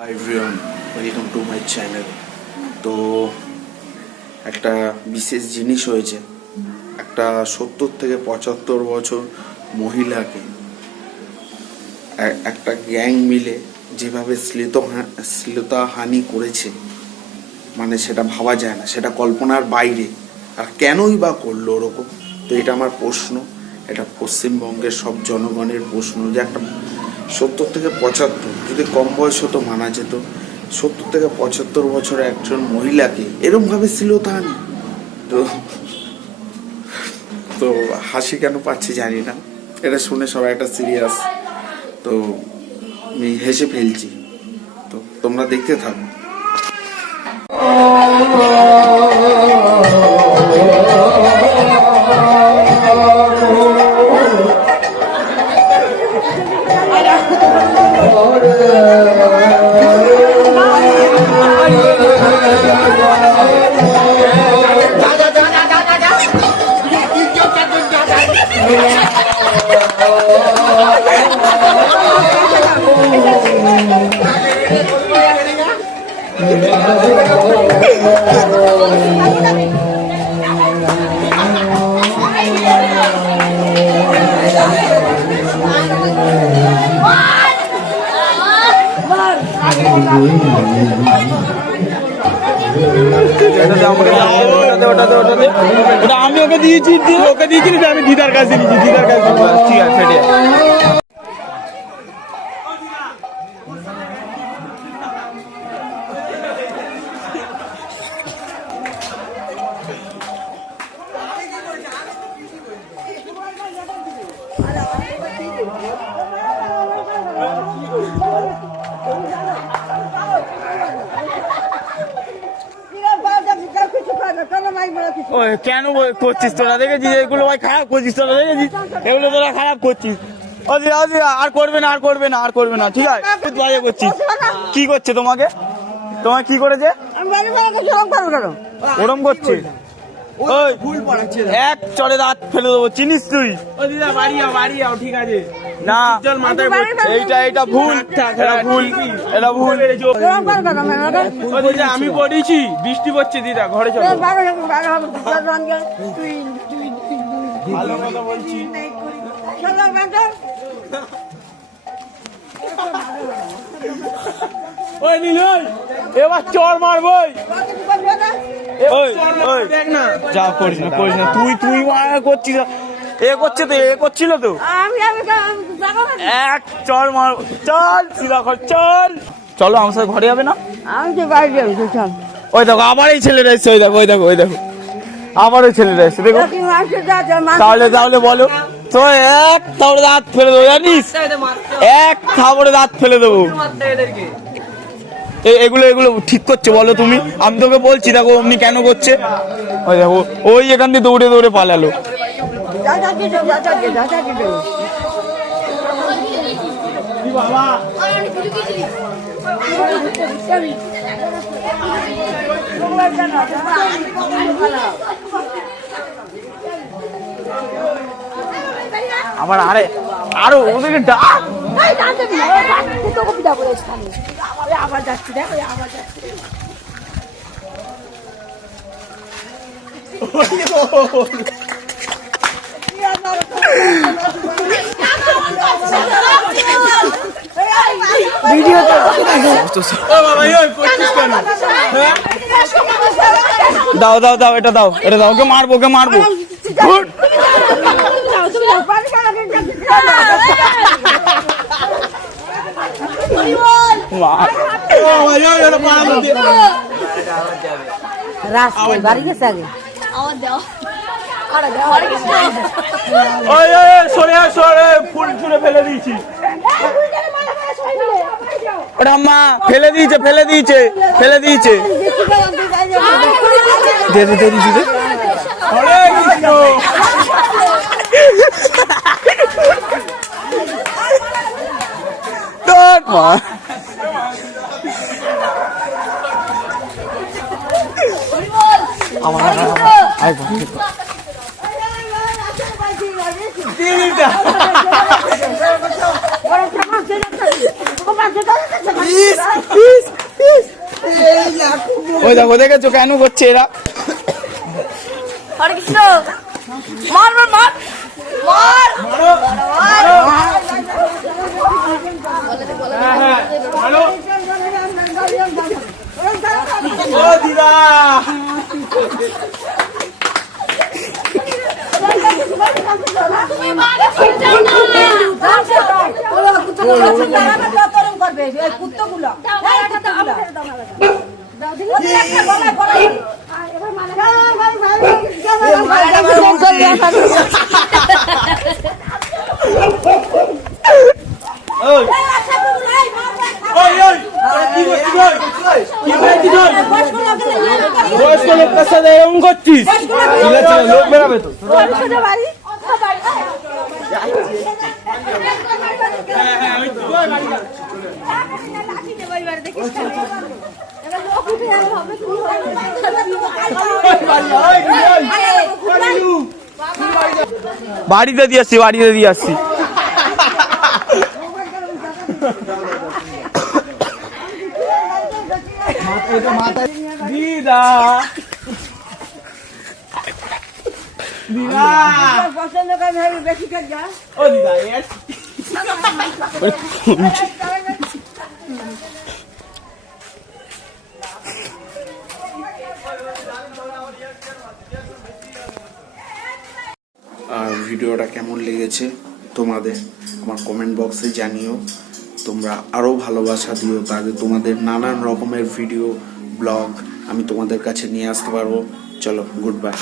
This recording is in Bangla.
Hi everyone, welcome to my channel. তো একটা বিশেষ জিনিস হয়েছে। একটা 70 থেকে 75 বছর মহিলাকে একটা গ্যাং মিলে যেভাবে শ্লীলতাহানি করেছে, মানে সেটা ভাবা যায় না, সেটা কল্পনার বাইরে। আর কেনই বা করলো ওরকম? তো এটা আমার প্রশ্ন, এটা পশ্চিমবঙ্গের সব জনগণের প্রশ্ন যে একটা 70 থেকে 75, যদি কম বয়স হতো মানা যেত, 70 থেকে 75 বছরের একজন মহিলাকে এরমভাবে শ্লীলতাহানি। তো তো হাসি কেন পাচ্ছি জানি না, এটা শুনে সবাই একটা সিরিয়াস। তো আমি হেসে ফেলছি, তো তোমরা দেখতে থাকো। আমি ওকে দিয়েছি, আমি দিদার কাছে দিয়েছি, দিদার কাছে। ঠিক আছে, কেন করছিস তোরা? দেখেছিস এগুলো ভাই খারাপ করছিস, তোরা দেখেছিস এগুলো তোরা খারাপ করছিস। আর করবে না, আর করবে না, আর করবে না। ঠিক আছে, বাজে করছিস। কি করছে তোমাকে? তোমার কি করেছে? ওরম করছে, এক চড়ে দাঁত ফেলে দেবো, চিনিস তুই? ঠিক আছে না, এটা ভুল, এটা ভুল। আমি পড়েছি, বৃষ্টি পড়ছে দিদা, ঘরে চলো। ভালো কথা বলছি। ওই নীলয়, এবার চর মারবো। দেখ না, যা করিস না, করিস না। তুই করছিস, এ করছে তো, এ করছিল তো। এক চর মার, চল সিধা ঘর, চল। চলো আমার সাথে ঘরে যাবে না? আমি তো বাড়ি যাবো, চল। ওই দেখো আবার এই ছেলেরা এসছে, ওই দেখো, ওই দেখো, ওই দেখো আবার ওই ছেলেরা এসছে, দেখো। তাহলে বলো তো, এক থাবড়ে দাঁত ফেলে দেবো, জানিস? এক থাবড়ে দাঁত ফেলে দেবো। এগুলো ঠিক করছে বলো তুমি? আমি তোকে বলছি, দেখো অমনি কেন করছে। ওই দেখো, ওই এখান দিয়ে দৌড়ে দৌড়ে পালালো। আমার আরো ওদেরকে ডাক। আবার যাচ্ছি, দেখো আবার যাচ্ছি। দাও দাও দাও, এটা দাও, এটা দাও। ওকে মারবো, ওকে মারবো। বাড়ি গেছে আগে ফুল ছুঁড়ে ফেলে দিয়েছি। ওটা মা ফেলে দিয়েছে, ফেলে দিয়েছে, ফেলে দিয়েছে। আমার ওই দেখো দেখেছো কেন করছে এরা? হরে কৃষ্ণ মার মার মার ও দিদা বয়স্ক লোকের সাথে এরকম করছিস? লোক বেরাবে তো। বাড়িতে দিয়ে আসছি, বাড়িতে দিয়ে আসছি। দিদা দিদা ও দিদা আর ভিডিওটা কেমন লেগেছে তোমাদের আমার কমেন্ট বক্সে জানিও। তোমরা আরও ভালোবাসা দিও, তাহলে তোমাদের নানান রকমের ভিডিও ব্লগ আমি তোমাদের কাছে নিয়ে আসতে পারবো। চলো, গুড বাই।